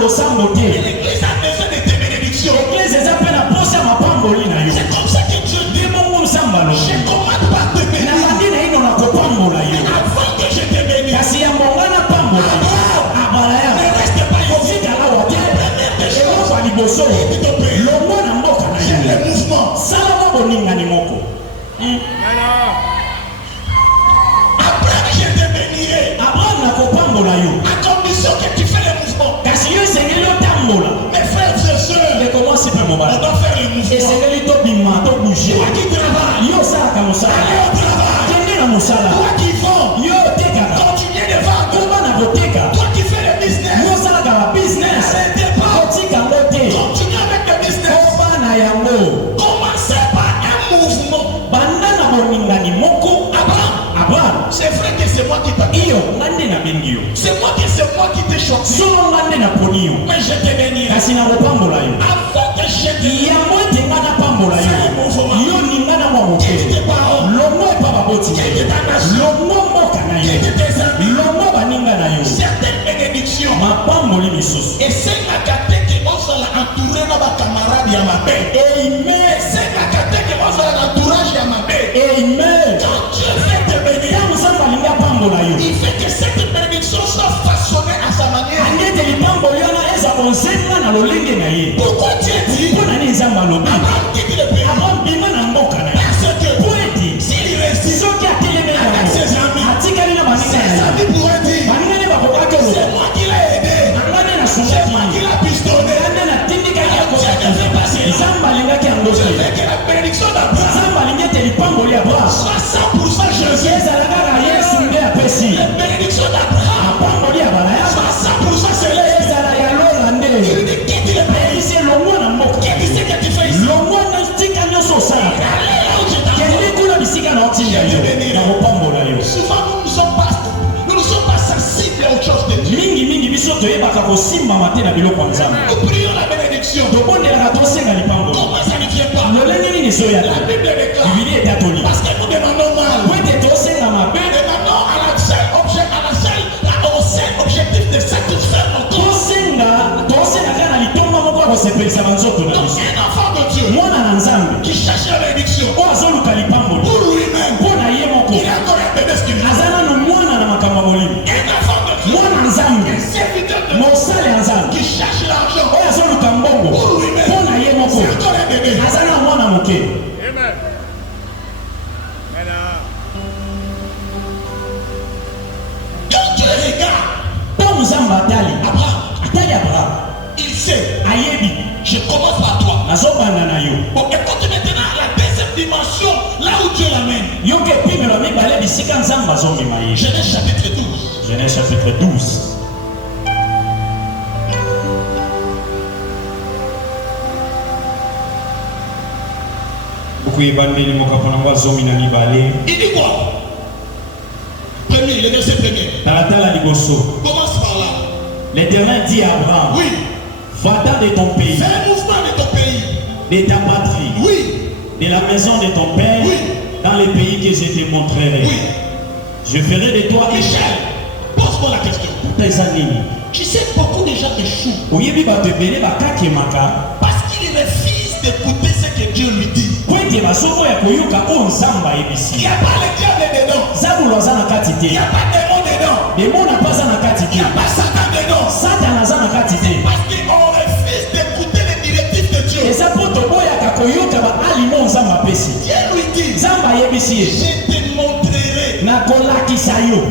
losambo te. L'église a besoin de tes bénédictions. L'église est appelée à poser ma pamboli na yo. C'est comme ça que Dieu dit. Je commande pas te bénir. Avant que je te bénisse, ne reste pas ici. J'aime le mouvement. Après, je te bénirai. À condition que tu fais le mouvement. Mes frères et sœurs, on doit faire le mouvement. Toi qui travailles, allez au travail. Toi qui vends, continuez de vendre. Toi qui fais le business, n'arrêtez pas. Continuez avec le business. Commencez par un mouvement. Abraham, c'est vrai que c'est moi qui t'ai dit. C'est moi qui t'ai choisi. Mais je te bénirai. Avant que je te bénisse, fais le mouvement. Quitte tes parents. Quitte ta nation. Quitte tes amis. Certaines bénédictions. Et c'est la gâté qui va entouré dans ma camarade à ma paix. Amen. C'est la gâté qui va l'entourage à ma paix. Amen. Quand Dieu fait te bénir, il fait que cette bénédiction soit façonnée à sa manière. Pourquoi Dieu dit Abraham quitte le pays? Parce que s'il résiste avec ses amis pourraient dire c'est moi qui l'ai aidé, c'est moi qui l'a pistonné. Dieu ne fait pas cela. Je veux que la bénédiction d'Abraham soit 100% Jésus. La bénédiction d'Abraham soit 100% céleste. Il dit quitte le pays. Quitte ce que tu fais ici. Allez là où je t'envoie. Souvent nous ne sommes pas sensibles aux choses de Dieu. Nous prions la bénédiction. Comment ça ne vient pas? La Bible déclare. Parce que nous demandons mal. Demandons au seul objectif de satisfaire nos corps. Donc un enfant de Dieu qui cherche la bénédiction pour lui-même, il a encore un bébé spirituel. Un enfant de Dieu, un serviteur de Dieu qui cherche l'argent pour lui-même, c'est encore un bébé. Amen. Quand tu regardes Abraham, il sait, je commence par toi. Bon, écoute maintenant la deuxième dimension, là où Dieu l'amène. Genèse chapitre 12. Genèse chapitre 12. Il dit quoi? Premier, le verset premier. Commence par là. L'Éternel dit à Abraham, oui, va-t'en de ton pays, fais un mouvement de ton pays, de ta patrie, oui, de la maison de ton père, oui, dans les pays que je te montrerai. Oui. Je ferai de toi Michel, pose-moi la question. Tu sais, beaucoup de gens échouent parce qu'ils refusent d'écouter ce que Dieu lui dit. Il n'y a pas le diable dedans. Il n'y a pas de démon dedans. Il n'y a pas Satan dedans. Parce qu'on refuse d'écouter les directives de Dieu. Dieu lui dit, je te montrerai.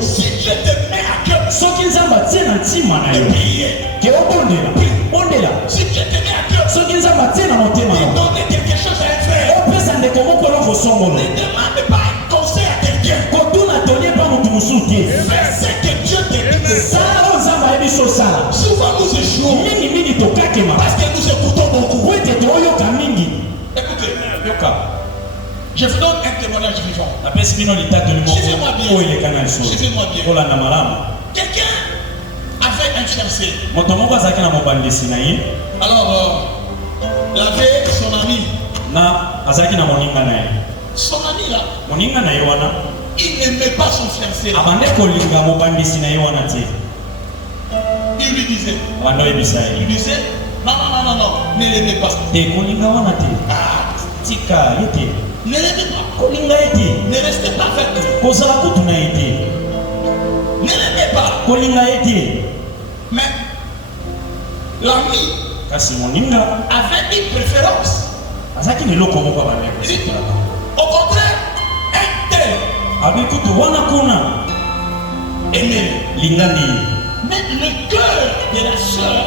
Si je te mets à cœur de prier, si je te mets à cœur de donner quelque chose à un frère, ne demande pas un conseil à quelqu'un. Fais ce que Dieu te dit. Souvent nous échouons parce que nous écoutons beaucoup. Écoutez, je vous donne un témoignage vivant. Suivez-moi bien. Suivez-moi bien. Quelqu'un avait un fiancé. Alors, il avait son ami. Son ami là, il n'aimait pas son fiancé là. Il Dieu lui disait, il lui disait, non, ne l'aimez pas. Ah, ne l'aimez pas. Ne restez pas avec lui. Ne l'aimez pas. Mais l'ami avait une préférence. Au contraire, un tel aimé. Mais le cœur de la sœur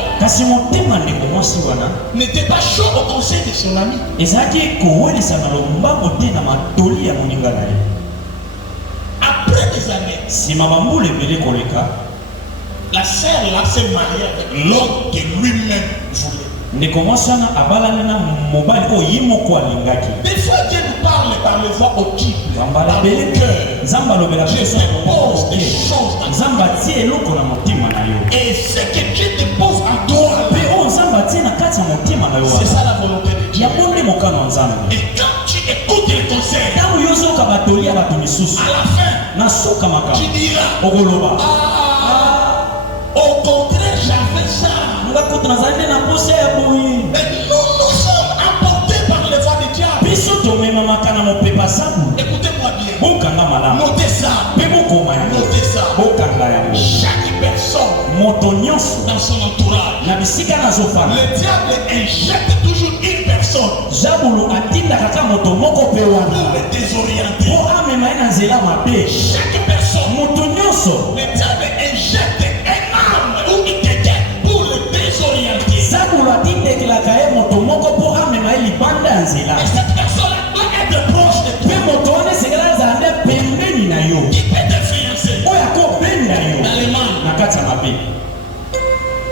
n'était pas chaud au conseil de son ami. Après des années, la sœur là s'est mariée avec l'homme que lui-même voulait. Des fois Dieu nous parle par les voix audibles, par le cœur. Dieu te pose des choses dans ta vie. Et ce que Dieu te pose en toi, c'est ça la volonté de Dieu. Et quand tu écoutes les conseils, à la fin, tu diras, au contraire, j'avais ça. Mais nous sommes emportés par les voix du diable. Écoutez-moi bien. Notez ça. Notez ça. Chaque personne dans son entourage, le diable injecte toujours une personne pour le désorienter. Chaque personne, le diable injecte un âme ou une quelqu'un pour le désorienter. Et cette personne doit être proche de toi. Qui peut t'influencer dans les mains.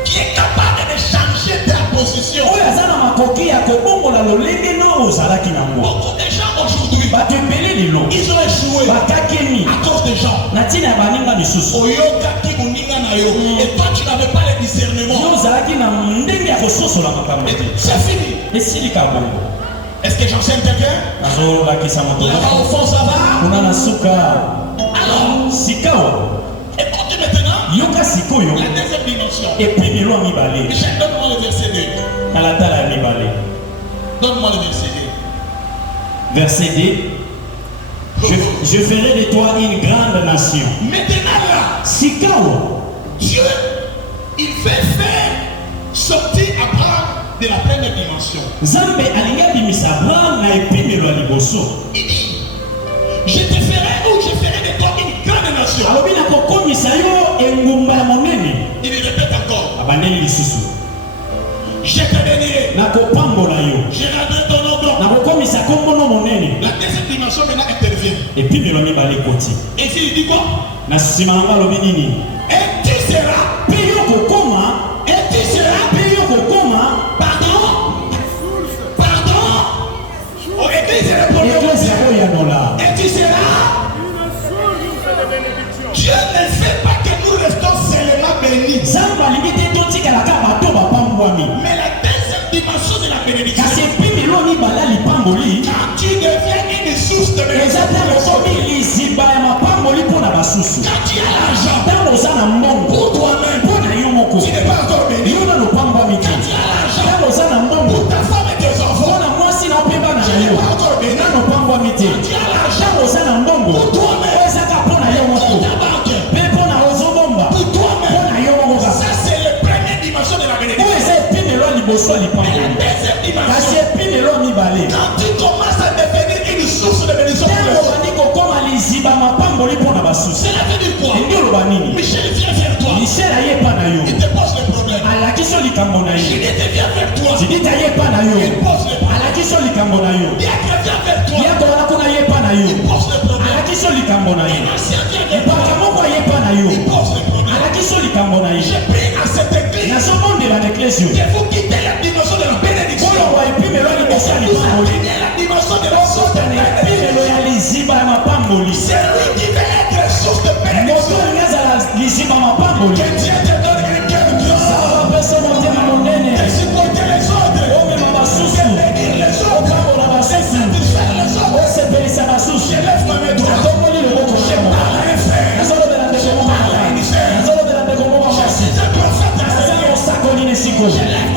Qui est capable de changer ta position. Beaucoup de gens aujourd'hui, ils ont échoué à cause des gens. Et toi tu n'avais pas le discernement. C'est fini. Est-ce que j'enseigne quelqu'un? Là-bas au fond ça va? Alors, écoutez maintenant la deuxième dimension. Michel, donne-moi le verset 2. Donne-moi le verset 2. Verset 2. Je ferai de toi une grande nation. Maintenant là, Dieu, il veut faire sortir Abraham de la première dimension. Il dit, je te ferai ou je ferai de toi une grande nation. Il répète encore. Je te bénirai. Je rendrai ton nom. La deuxième dimension maintenant intervient. Et puis il dit quoi? Et tu seras. Pardon. Oh, église et tu seras. Dieu ne fait pas que nous restons seulement bénis. Mais la deuxième dimension de la bénédiction, quand tu deviens une source de bénédiction, quand tu as l'argent pour toi-même, tu n'es pas encore béni. Quand tu as l'argent pour ta femme et tes enfants, tu n'es pas encore béni. Quand tu as l'argent pour toi-même, pour ta banque, pour toi-même, ça c'est la première dimension de la bénédiction. Mais la deuxième dimension, quand tu commences à devenir une source de bénédiction pour les autres, cela veut dire quoi? Michel vient vers toi. Il te pose le problème. Il vient vers toi. Il pose le problème. Diacre vient vers toi. Il pose le problème. Un ancien vient vers toi. Il pose le problème. Je prie à cette église que vous quittez la dimension de la bénédiction. La dimension de la source de bénédiction. C'est lui qui veut être source de bénédiction. Que Dieu te donne un cœur grand. De supporter les autres. De bénir les autres. De satisfaire les autres. Je lève ma main droite. Je parle à un frère. Je parle à une sœur. Je suis un prophète. Je